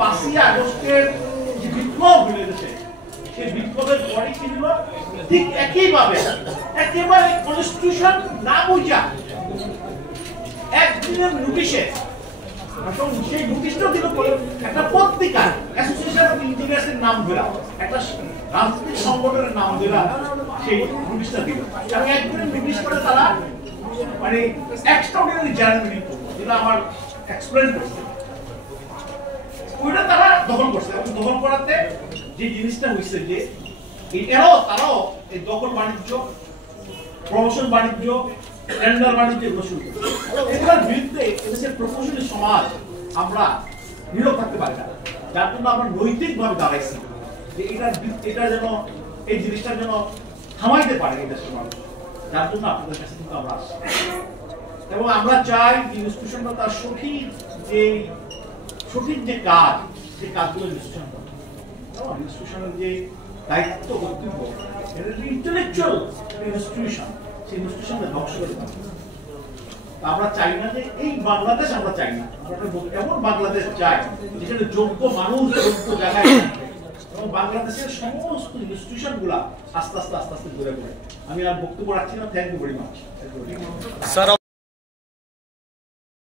5ই আগস্টের যে বিপ্লব হয়েছে সেই বিপ্লবের পরে কি হলো ঠিক একইভাবে একেবারে কনস্টিটিউশন না বুঝা একদিনের নোটিশে সেই নোটিশটা দিল একটা পত্রিকা অ্যাসোসিয়েশন অফ ইঞ্জিনিয়ার্সের নাম ধরা একটা রাজনৈতিক সংগঠনের নাম ধরা সেই নোটিশটা দিল এবং একদিনের নোটিশ করে তারা মানে এক্সট্রাঅর্ডিনারি জার্নালি যেটা আমার এক্সপ্লেন করছে ওইটা তারা দখল করছে এবং দখল করাতে যে জিনিসটা হয়েছে যে তারাও এই দখল বাণিজ্য প্রমোশন বাণিজ্য টেন্ডার বাণিজ্য এগুলো শুরু করছে এগুলোর বিরুদ্ধে এদেশের প্রকৌশলী সমাজ আমরা নীরব থাকতে পারি না যার জন্য আমরা নৈতিকভাবে দাঁড়াইছি যে এটা যেন এই জিনিসটা যেন থামাইতে পারে এই দেশের মানুষ যার জন্য আপনাদের কাছে কিন্তু আমরা আসছি এবং আমরা চাই যে ইনস্টিটিউশনটা তার সঠিক যে কাজ সেই কাজগুলো ইনস্টিটিউশন করে ইনস্টিটিউশনের যে দায়িত্ব কর্তব্য এটা যে ইন্টেলেকচুয়াল ইনস্টিটিউশন সেই ইনস্টিটিউশনকে ধ্বংস করে দেবে আমরা চাই না যে এই বাংলাদেশ আমরা চাই না আমরা এমন বাংলাদেশ চাই যেখানে যোগ্য মানুষ যোগ্য জায়গায় এবং বাংলাদেশের সমস্ত ইনস্টিটিউশন গুলা আস্তে আস্তে ঘুরে ঘুরে আমি আর বক্তব্য রাখছি না থ্যাংক ইউ ভেরি মাচ